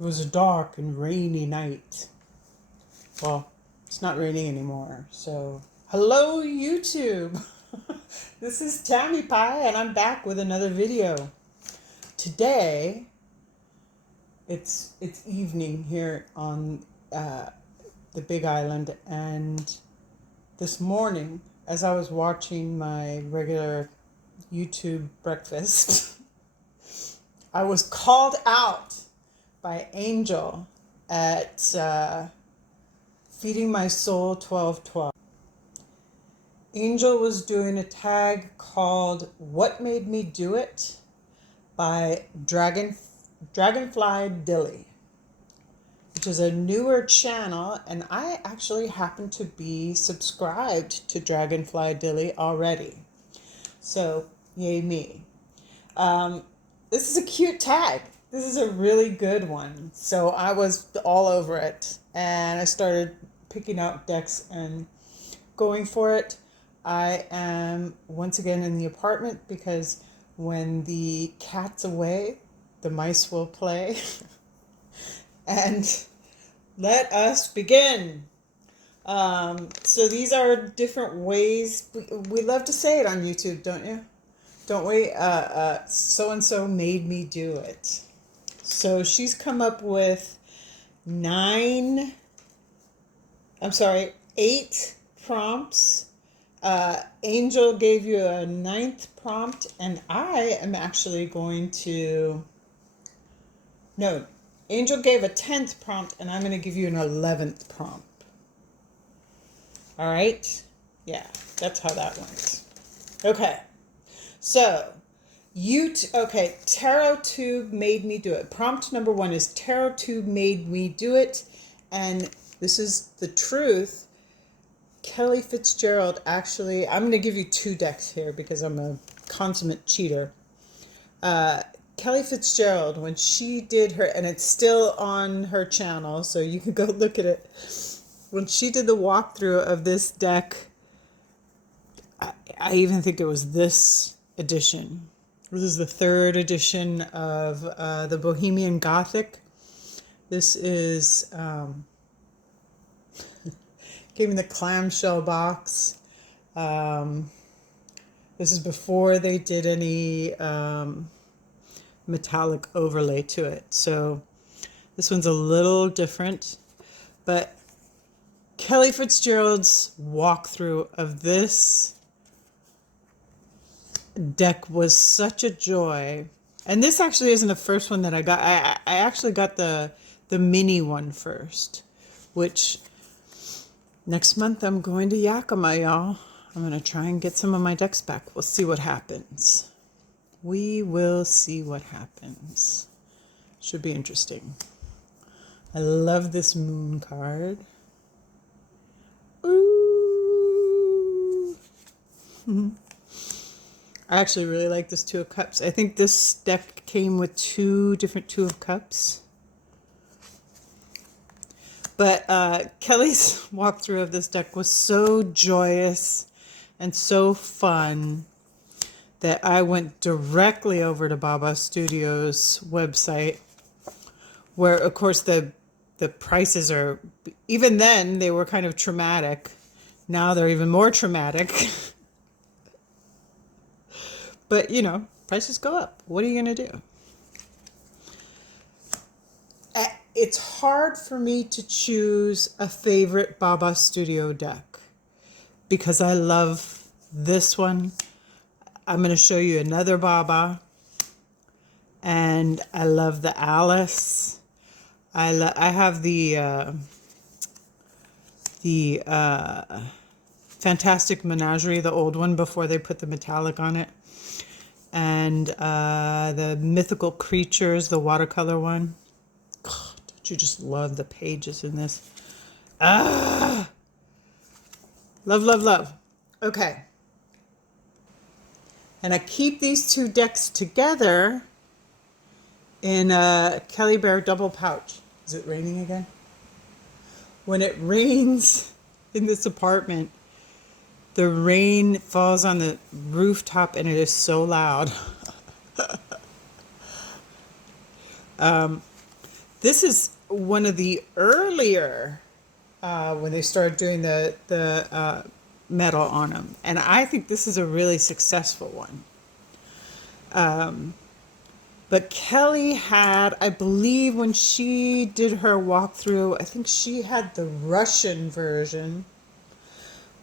It was a dark and rainy night. Well, it's not raining anymore. So, hello YouTube. This is Tammy Pie and I'm back with another video. Today, it's evening here on the Big Island, and this morning as I was watching my regular YouTube breakfast, I was called out by Angel at Feeding My Soul 1212. Angel was doing a tag called What Made Me Do It by Dragonfly Dilly, which is a newer channel, and I actually happen to be subscribed to Dragonfly Dilly already. So, yay me. This is a cute tag. This is a really good one. So I was all over it, and I started picking out decks and going for it. I am once again in the apartment because when the cat's away, the mice will play. And let us begin. So these are different ways. We love to say it on YouTube, don't you? Don't we? So-and-so made me do it. So she's come up with 8 prompts. Angel gave you a 9th prompt, and I am actually going to... No, Angel gave a 10th prompt, and I'm going to give you an 11th prompt. All right? Yeah, that's how that works. Okay. So, Tarot Tube made me do it. Prompt number 1 is Tarot Tube made me do it. And this is the truth. Kelly Fitzgerald actually, I'm going to give you 2 decks here because I'm a consummate cheater. Kelly Fitzgerald, when she did her, and it's still on her channel, so you can go look at it. When she did the walkthrough of this deck, I even think it was this edition. This is the 3rd edition of the Bohemian Gothic. This is came in the clamshell box. This is before they did any metallic overlay to it. So this one's a little different, but Kelly Fitzgerald's walkthrough of this deck was such a joy. And this actually isn't the first one that I got. I actually got the mini one first, which next month I'm going to Yakima, y'all. I'm going to try and get some of my decks back. We'll see what happens. We will see what happens. Should be interesting. I love this moon card. Ooh. I actually really like this 2 of Cups. I think this deck came with 2 different 2 of Cups. But Kelly's walkthrough of this deck was so joyous and so fun that I went directly over to Baba Studios' website, where, of course, the prices are, even then, they were kind of traumatic. Now they're even more traumatic. But, you know, prices go up. What are you going to do? It's hard for me to choose a favorite Baba Studio deck because I love this one. I'm going to show you another Baba. And I love the Alice. I have the Fantastic Menagerie, the old one before they put the metallic on it. And the Mythical Creatures, the watercolor one. God, don't you just love the pages in this? Ah! Love, love, love. Okay. And I keep these 2 decks together in a Kelly Bear double pouch. Is it raining again? When it rains in this apartment, the rain falls on the rooftop and it is so loud. This is one of the earlier when they started doing the metal on them, and I think this is a really successful one. But Kelly had, I believe, when she did her walkthrough, I think she had the Russian version,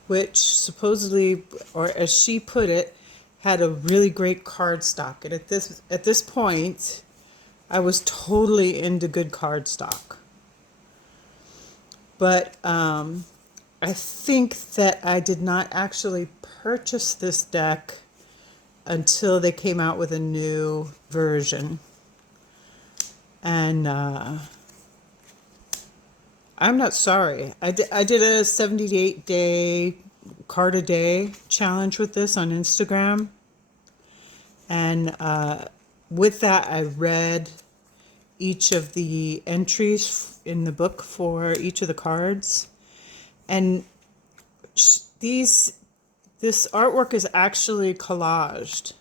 which supposedly, or as she put it, had a really great cardstock. And at this point, I was totally into good cardstock. But I think that I did not actually purchase this deck until they came out with a new version. And I'm not sorry. I did a 78-day card a day challenge with this on Instagram. And with that, I read each of the entries in the book for each of the cards. And this artwork is actually collaged.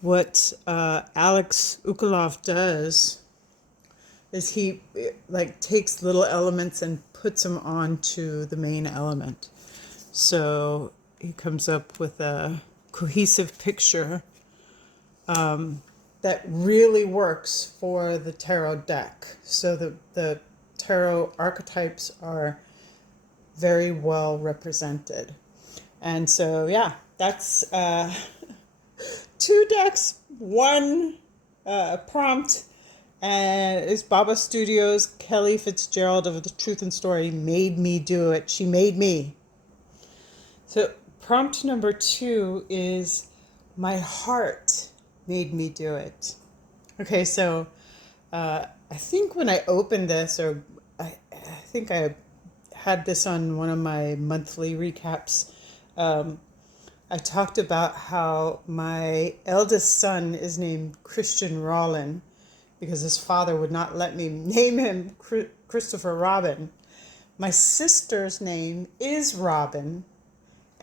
What Alex Ukulov does is he takes little elements and puts them onto the main element. So he comes up with a cohesive picture that really works for the tarot deck. So the tarot archetypes are very well represented. And so, yeah, that's 2 decks, 1 prompt. And it's Baba Studios. Kelly Fitzgerald of The Truth and Story made me do it. She made me. So prompt number 2 is my heart made me do it. Okay, so I think when I opened this, or I think I had this on one of my monthly recaps, I talked about how my eldest son is named Christian Rollin because his father would not let me name him Christopher Robin. My sister's name is Robin,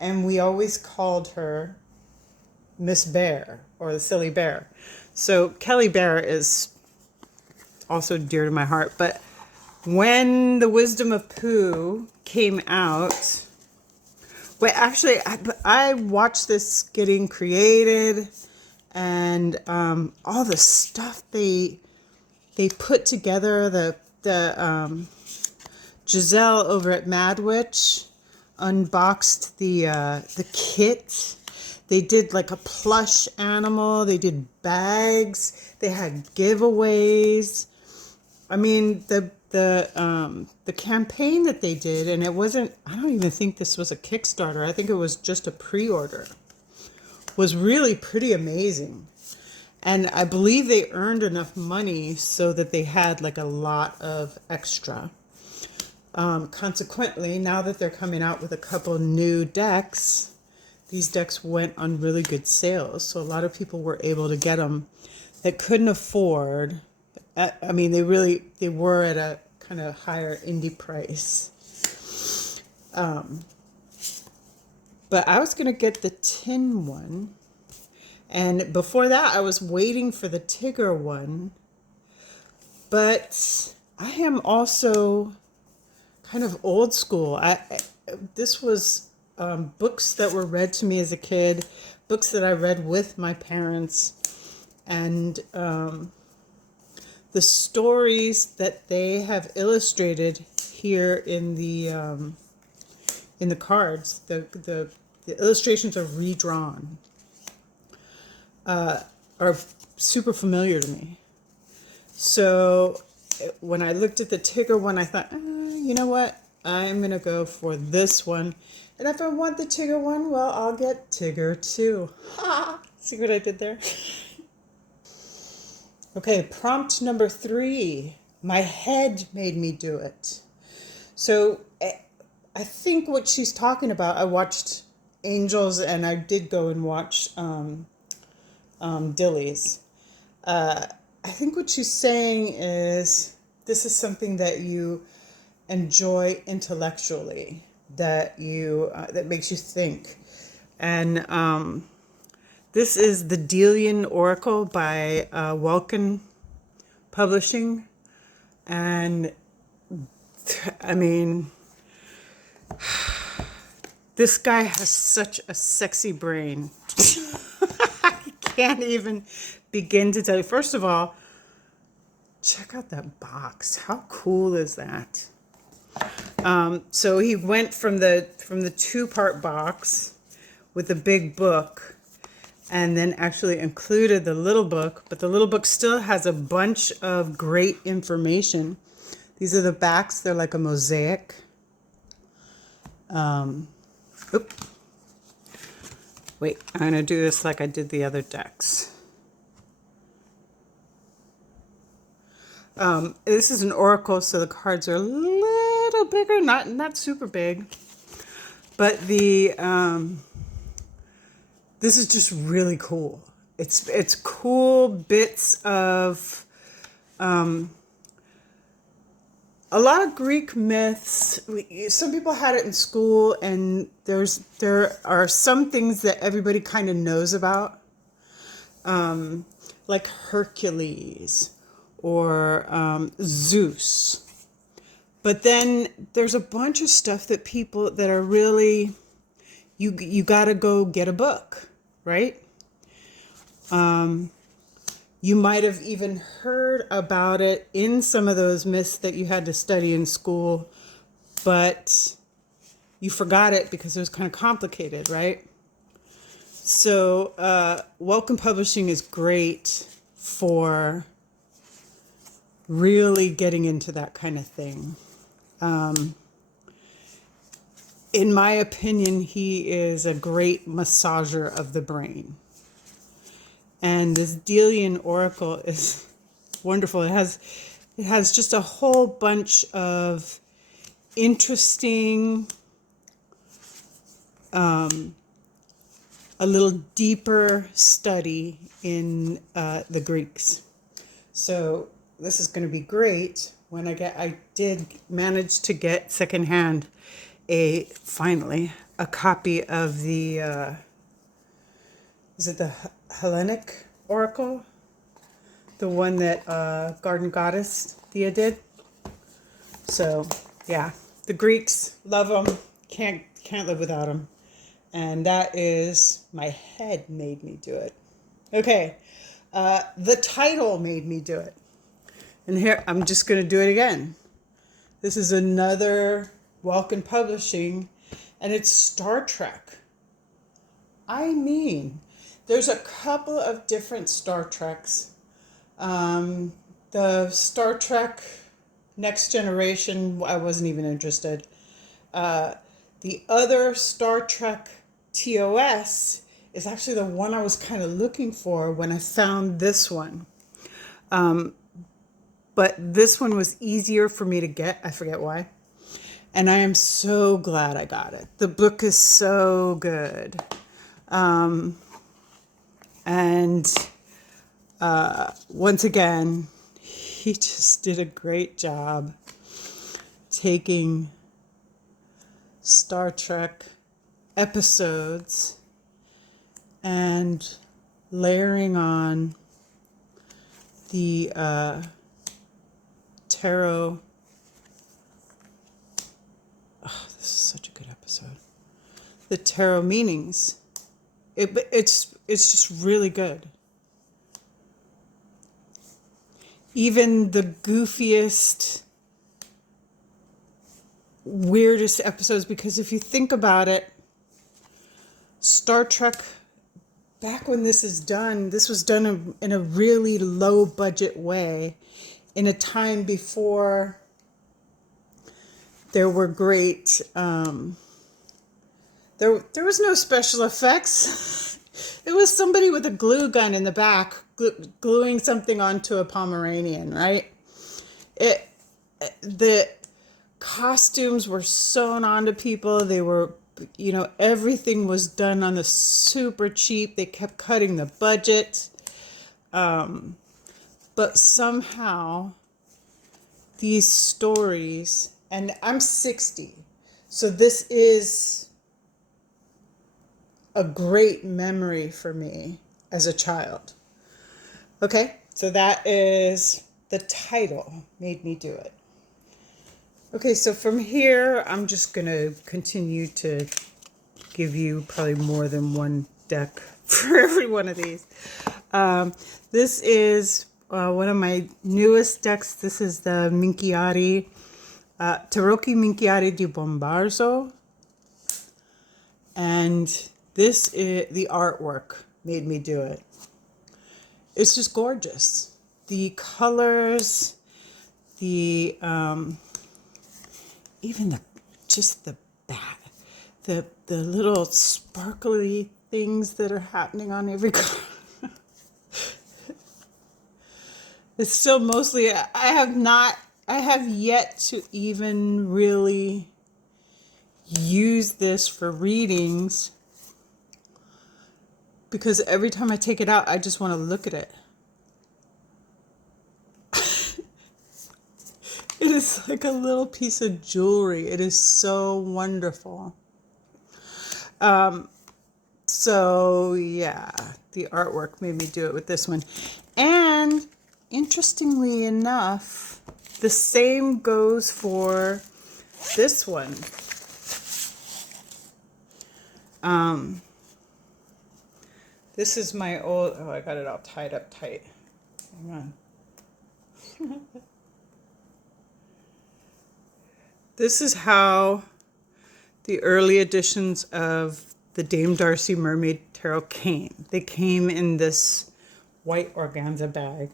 and we always called her Miss Bear or the Silly Bear. So Kelly Bear is also dear to my heart. But when The Wisdom of Pooh came out, well, actually, I watched this getting created, and all the stuff they put together. The Giselle over at Madwitch unboxed the kit. They did like a plush animal. They did bags. They had giveaways. I mean, the campaign that they did, and it wasn't, I don't even think this was a Kickstarter. I think it was just a pre-order, was really pretty amazing. And I believe they earned enough money so that they had like a lot of extra. Consequently, now that they're coming out with a couple new decks, these decks went on really good sales. So a lot of people were able to get them that couldn't afford. I mean, they were at a kind of higher indie price. But I was going to get the tin one. And before that, I was waiting for the Tigger one. But I am also kind of old school. This was books that were read to me as a kid, books that I read with my parents, and the stories that they have illustrated here in the cards. The illustrations are redrawn. Are super familiar to me. So when I looked at the Tigger one, I thought, you know what? I'm going to go for this one. And if I want the Tigger one, well, I'll get Tigger too. Ha! See what I did there? Okay, prompt number 3. My head made me do it. So I think what she's talking about, I watched Angels and I did go and watch Dilly's. I think what she's saying is this is something that you enjoy intellectually, that you that makes you think, and This is the Delian Oracle by Welkin Publishing. And I mean, this guy has such a sexy brain. I can't even begin to tell you. First of all, check out that box. How cool is that? So he went from the two-part box with the big book, and then actually included the little book, but the little book still has a bunch of great information. These are the backs. They're like a mosaic. Wait, I'm going to do this like I did the other decks. This is an oracle, so the cards are a little bigger, not super big. But the this is just really cool. It's cool bits of a lot of Greek myths. Some people had it in school, and there are some things that everybody kind of knows about, like Hercules or Zeus. But then there's a bunch of stuff that people that are really, you got to go get a book, right? You might have even heard about it in some of those myths that you had to study in school, but you forgot it because it was kind of complicated, right? So Welcome Publishing is great for really getting into that kind of thing. In my opinion, he is a great massager of the brain. And this Delian Oracle is wonderful. It has just a whole bunch of interesting, a little deeper study in the Greeks. So this is going to be great when I did manage to get secondhand finally a copy of the is it the Hellenic Oracle, the one that Garden Goddess Thea did. So yeah, the Greeks love them, can't live without them, and that is, my head made me do it. Okay, the title made me do it, and here I'm just going to do it again. This is another Welkin Publishing, and it's Star Trek. I mean, there's a couple of different Star Treks. The Star Trek Next Generation, I wasn't even interested. The other Star Trek TOS is actually the one I was kind of looking for when I found this one. But this one was easier for me to get. I forget why. And I am so glad I got it. The book is so good. And once again, he just did a great job taking Star Trek episodes and layering on the tarot. Oh, this is such a good episode. The tarot meanings. It's just really good. Even the goofiest, weirdest episodes, because if you think about it, Star Trek, back when this was done in a really low budget way, in a time before there were great, there was no special effects. It was somebody with a glue gun in the back gluing something onto a Pomeranian, right? The costumes were sewn onto people. They were, everything was done on the super cheap. They kept cutting the budget. But somehow these stories, and I'm 60, so this is a great memory for me as a child. Okay, so that is the title, Made Me Do It. Okay, so from here, I'm just going to continue to give you probably more than one deck for every one of these. This is one of my newest decks. This is the Minchiari, Tarocchi Minchiari di Bombarzo. And this is the artwork made me do it. It's just gorgeous. The colors, the even the back, the little sparkly things that are happening on every card. It's still mostly, I have yet to even really use this for readings, because every time I take it out, I just want to look at it. It is like a little piece of jewelry. It is so wonderful. So yeah, the artwork made me do it with this one. And interestingly enough, the same goes for this one. This is my old, oh, I got it all tied up tight. Hang on. This is how the early editions of the Dame Darcy Mermaid Tarot came. They came in this white organza bag.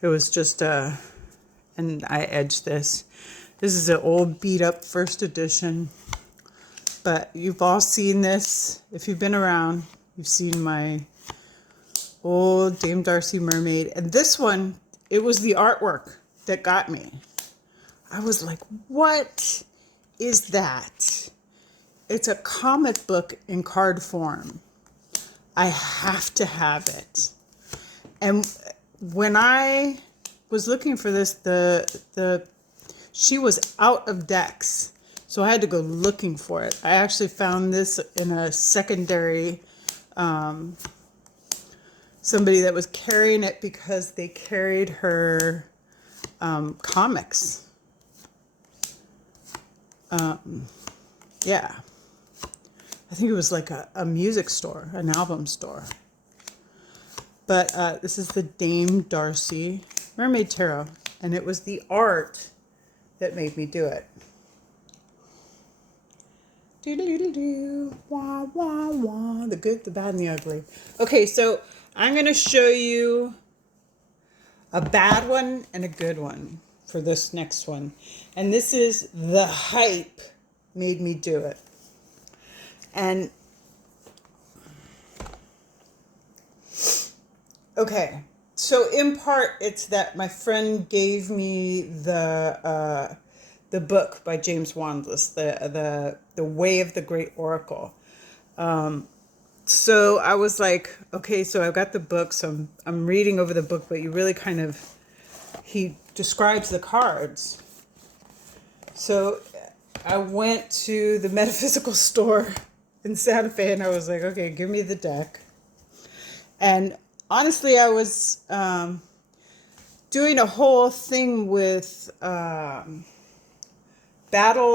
It was just and I edged this. This is an old beat up first edition, but you've all seen this. If you've been around, you've seen my old Dame Darcy Mermaid. And this one, it was the artwork that got me. I was like, what is that? It's a comic book in card form. I have to have it. And when I was looking for this, she was out of decks, so I had to go looking for it. I actually found this in a secondary, somebody that was carrying it because they carried her comics. Yeah. I think it was like a music store, an album store. But this is the Dame Darcy Mermaid Tarot. And it was the art that made me do it. Do-do-do-do. Wah, wah, wah. The good, the bad, and the ugly. Okay, so I'm going to show you a bad one and a good one for this next one. And this is the hype made me do it. And okay, so in part it's that my friend gave me the book by James Wandless, the Way of the Great Oracle. So I was like, okay, so I've got the book, so I'm reading over the book, but you really kind of, he describes the cards. So I went to the metaphysical store in Santa Fe and I was like, okay, give me the deck. And honestly, I was doing a whole thing with Battle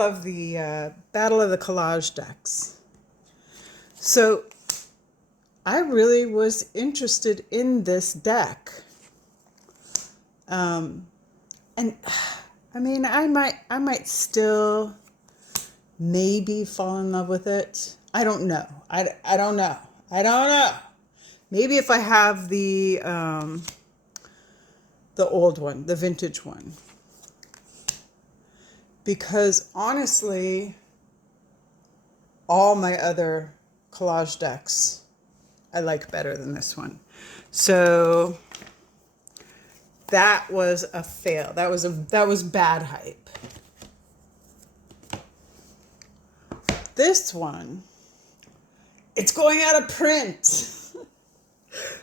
of the Collage decks. So I really was interested in this deck. And I mean, I might still maybe fall in love with it. I don't know. I don't know. Maybe if I have the old one, the vintage one. Because honestly, all my other collage decks I like better than this one. So that was a fail. That was bad hype. This one, it's going out of print.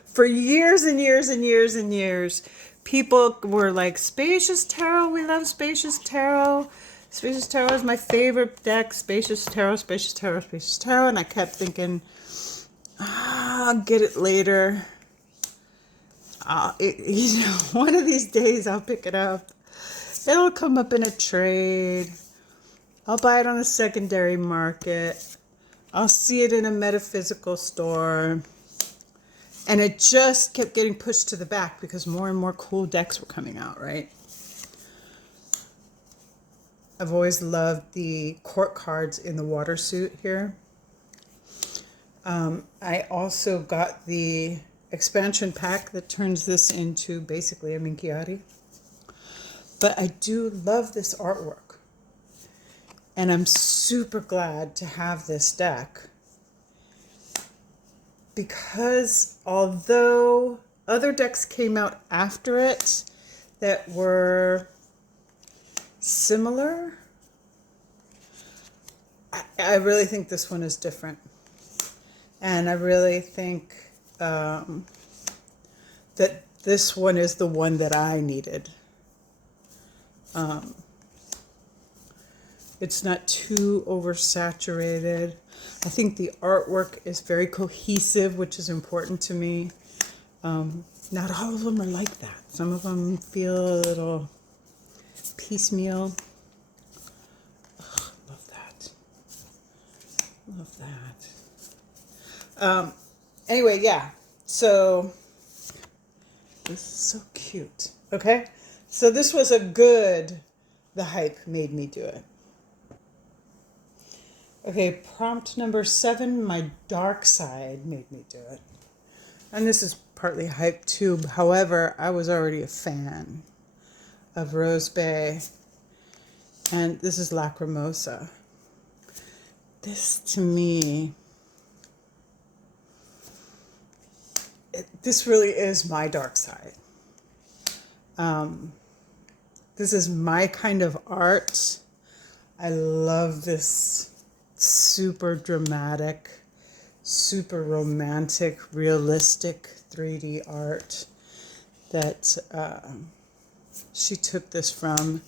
For years and years and years and years, people were like, Spacious Tarot, we love Spacious Tarot. Spacious Tarot is my favorite deck. Spacious Tarot, Spacious Tarot, Spacious Tarot. And I kept thinking, I'll get it later. One of these days I'll pick it up. It'll come up in a trade. I'll buy it on a secondary market. I'll see it in a metaphysical store. And it just kept getting pushed to the back because more and more cool decks were coming out, right? I've always loved the court cards in the water suit here. I also got the expansion pack that turns this into basically a Minchiati. But I do love this artwork. And I'm super glad to have this deck. Because although other decks came out after it that were similar, I really think this one is different. And I really think that this one is the one that I needed. It's not too oversaturated. I think the artwork is very cohesive, which is important to me. Not all of them are like that. Some of them feel a little piecemeal. Ugh, love that. Love that. Anyway, yeah. So this is so cute. Okay. So this was a good, the hype made me do it. Okay, prompt number 7, my dark side made me do it. And this is partly hype too. However, I was already a fan of Rose Bay. And this is Lacrimosa. This to me, this really is my dark side. This is my kind of art. I love this super dramatic, super romantic, realistic 3D art that she took this from.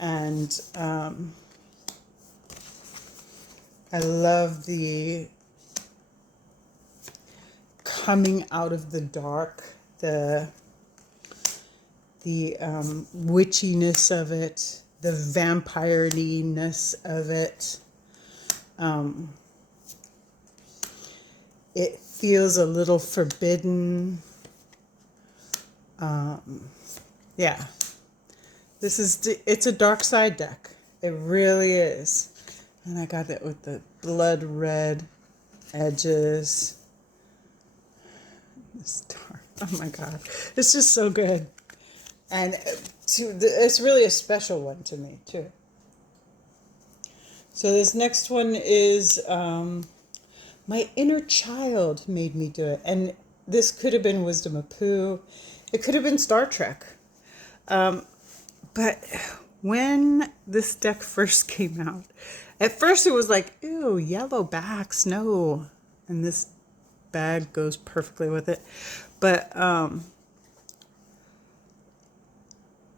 And I love the coming out of the dark, the witchiness of it, the vampire-ness of it. It feels a little forbidden. Yeah. It's a dark side deck. It really is. And I got it with the blood red edges. It's dark. Oh my God. It's just so good. And it's really a special one to me too. So this next one is my inner child made me do it. And this could have been Wisdom of Pooh. It could have been Star Trek. But when this deck first came out, at first it was like, ew, yellow backs, no. And this bag goes perfectly with it. But I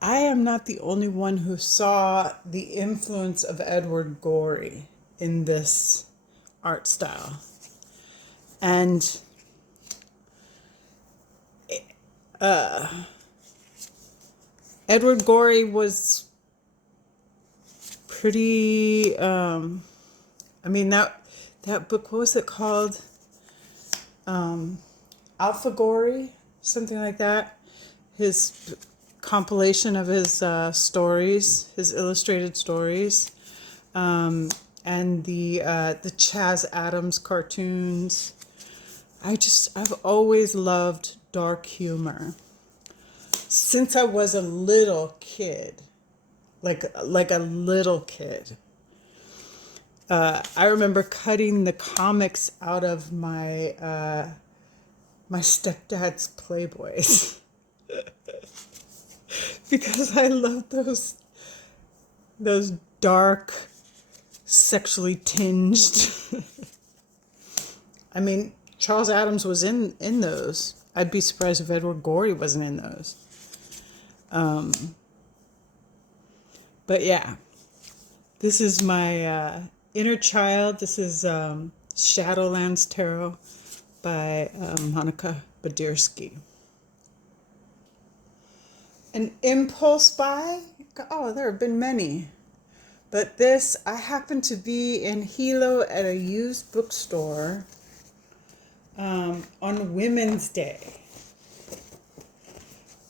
am not the only one who saw the influence of Edward Gorey in this art style. And Edward Gorey was pretty, I mean, that book, what was it called? Alphagory, something like that. His compilation of his stories, his illustrated stories, and the Chaz Adams cartoons. I've always loved dark humor since I was a little kid, like a little kid. I remember cutting the comics out of my my stepdad's Playboys. Because I love those dark, sexually tinged. I mean, Charles Adams was in those. I'd be surprised if Edward Gorey wasn't in those. But yeah, This is my inner child. This is Shadowlands Tarot by Monica Badirsky. An impulse buy? Oh, there have been many. But this, I happened to be in Hilo at a used bookstore on Women's Day.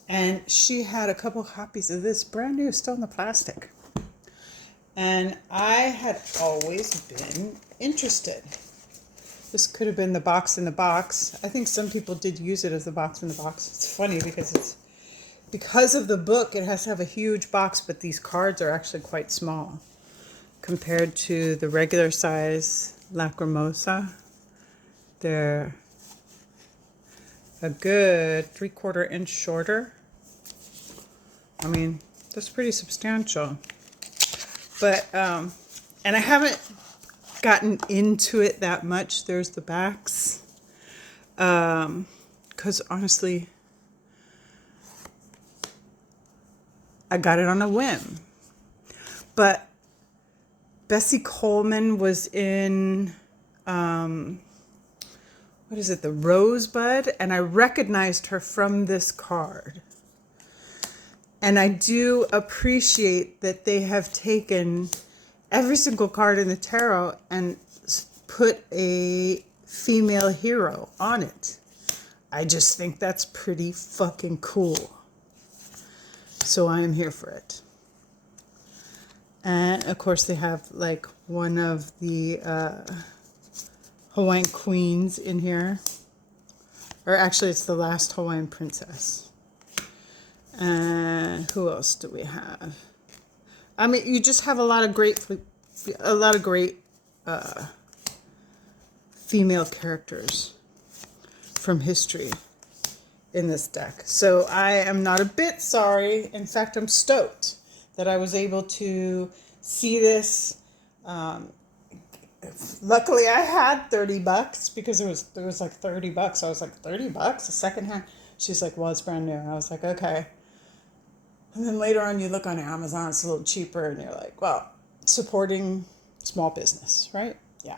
And she had a couple copies of this, brand new, still in the plastic. And I had always been interested. This could have been the box in the box. I think some people did use it as the box in the box. It's funny because of the book, it has to have a huge box, but these cards are actually quite small compared to the regular size Lacrimosa. They're a good 3/4 inch shorter. I mean, that's pretty substantial. But, and I haven't gotten into it that much. There's the backs. Because honestly, I got it on a whim. But Bessie Coleman was in, what is it, the Rosebud? And I recognized her from this card. And I do appreciate that they have taken every single card in the tarot and put a female hero on it. I just think that's pretty fucking cool. So I am here for it. And of course they have like one of the Hawaiian queens in here. Or actually it's the last Hawaiian princess. And who else do we have? I mean, you just have a lot of great female characters from history in this deck. So I am not a bit sorry. In fact, I'm stoked that I was able to see this. Luckily, I had $30 because there was like $30. I was like, $30 a secondhand. She's like, well, it's brand new. And I was like, okay. And then later on, you look on Amazon, it's a little cheaper, and you're like, well, supporting small business, right? Yeah.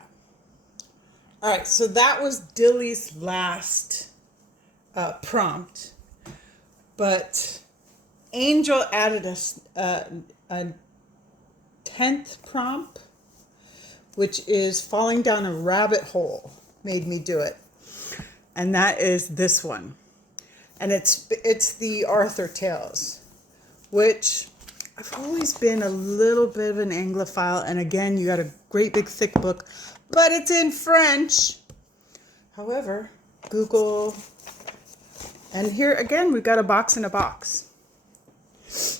All right, so that was Dilly's last prompt. But Angel added a 10th prompt, which is falling down a rabbit hole, made me do it. And that is this one. And it's the Arthur Tales, which I've always been a little bit of an Anglophile. And again, you got a great big thick book, but it's in French. However, Google, and here again, we've got a box in a box.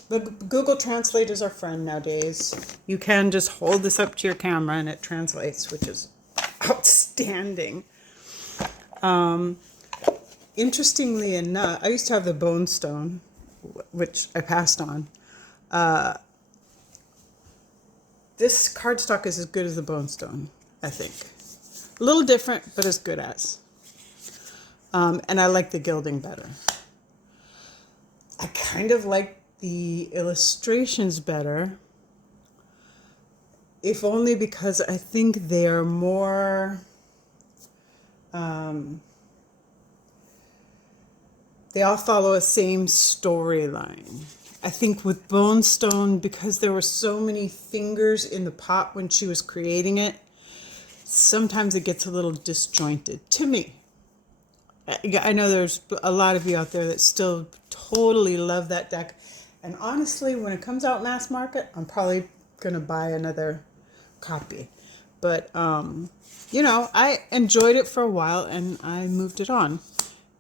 But Google Translate is our friend nowadays. You can just hold this up to your camera and it translates, which is outstanding. Interestingly enough, I used to have the Bone Stone, which I passed on. This cardstock is as good as the Bone Stone, I think. A little different, but as good as. And I like the gilding better. I kind of like the illustrations better, if only because I think they are more... they all follow a same storyline. I think with Bone Stone, because there were so many fingers in the pot when she was creating it, sometimes it gets a little disjointed to me. I know there's a lot of you out there that still totally love that deck. And honestly, when it comes out mass market, I'm probably going to buy another copy. But, you know, I enjoyed it for a while and I moved it on.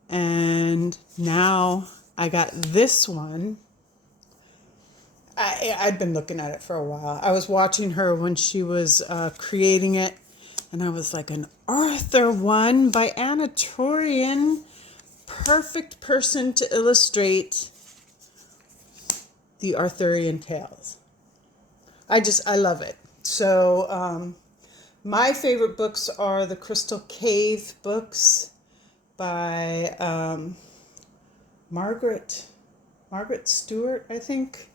And now I got this one. I'd been looking at it for a while. I was watching her when she was creating it. And I was like, an Arthur one by Anna Torian. Perfect person to illustrate the Arthurian tales. I love it. So my favorite books are the Crystal Cave books by Margaret Stewart, I think.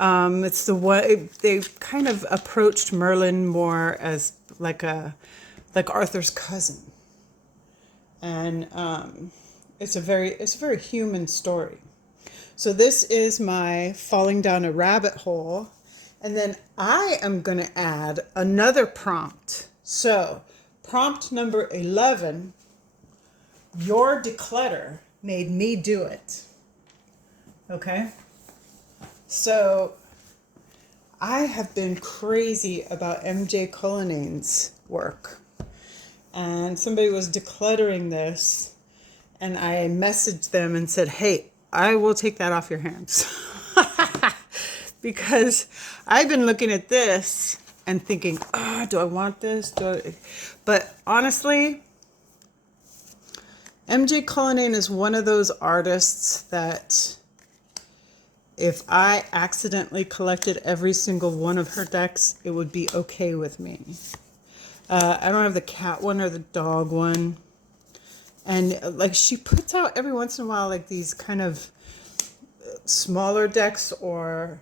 It's the one they kind of approached Merlin more as like Arthur's cousin, and it's a very human story. So this is my falling down a rabbit hole, and then I am going to add another prompt. So prompt number 11, your declutter made me do it. Okay. So I have been crazy about MJ Cullinan's work, and somebody was decluttering this, and I messaged them and said, hey, I will take that off your hands. Because I've been looking at this and thinking, oh, do I want this? But honestly, MJ Cullinan is one of those artists that if I accidentally collected every single one of her decks, it would be okay with me. I don't have the cat one or the dog one. And like she puts out every once in a while like these kind of smaller decks or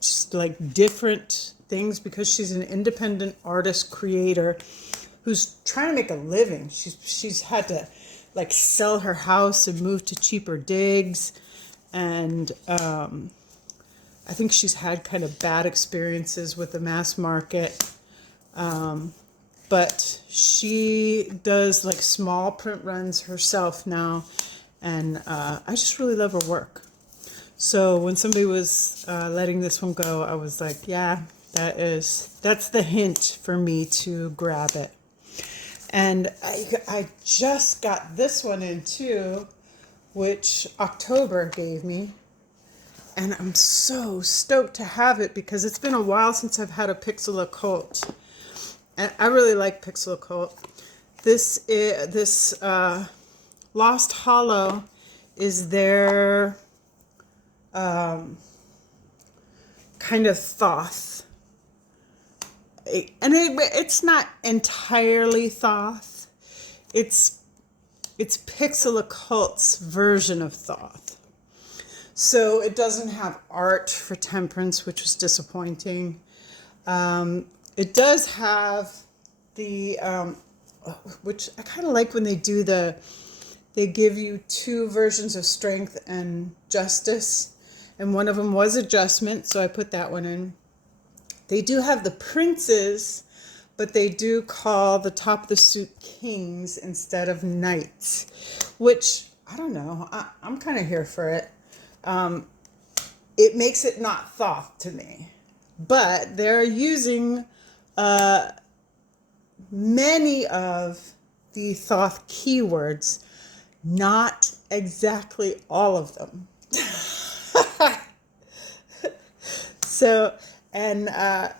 just like different things, because she's an independent artist creator who's trying to make a living. She's had to like sell her house and move to cheaper digs, and I think she's had kind of bad experiences with the mass market, but she does like small print runs herself now, and I just really love her work. So when somebody was letting this one go, I was like, yeah, that's the hint for me to grab it. And I just got this one in too, which October gave me. And I'm so stoked to have it because it's been a while since I've had a Pixel Occult. And I really like Pixel Occult. This Lost Hollow is their kind of Thoth. It's not entirely Thoth. It's Pixel Occult's version of Thoth. So it doesn't have art for Temperance, which was disappointing. It does have the, which I kind of like when they do they give you two versions of Strength and Justice. And one of them was Adjustment, so I put that one in. They do have the Princes, but they do call the top of the suit Kings instead of Knights, which, I don't know, I'm kind of here for it. It makes it not Thoth to me. But they're using many of the Thoth keywords, not exactly all of them. So, and I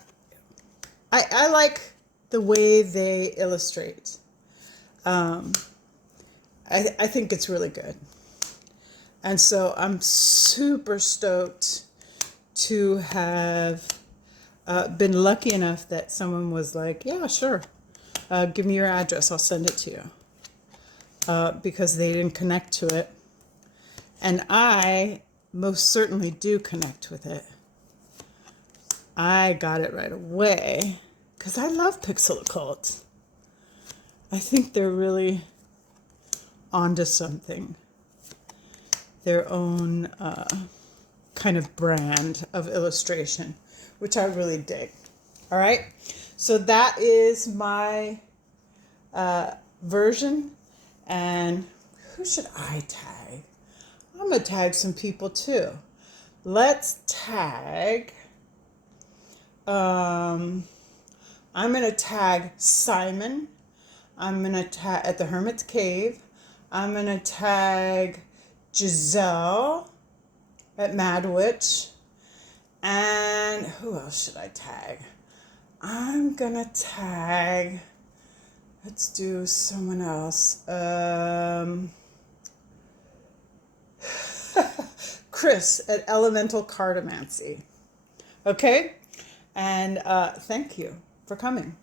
like the way they illustrate. I think it's really good. And so I'm super stoked to have been lucky enough that someone was like, yeah, sure. Give me your address. I'll send it to you. Because they didn't connect to it. And I most certainly do connect with it. I got it right away because I love Pixel Occult. I think they're really onto something. Their own kind of brand of illustration, which I really dig. All right. So that is my version. And who should I tag? I'm going to tag some people too. Let's tag. I'm going to tag Simon. I'm going to tag at the Hermit's Cave. I'm going to tag Giselle at Mad Witch. And who else should I tag? I'm going to tag, let's do someone else. Chris at Elemental Cartomancy. Okay? And thank you for coming.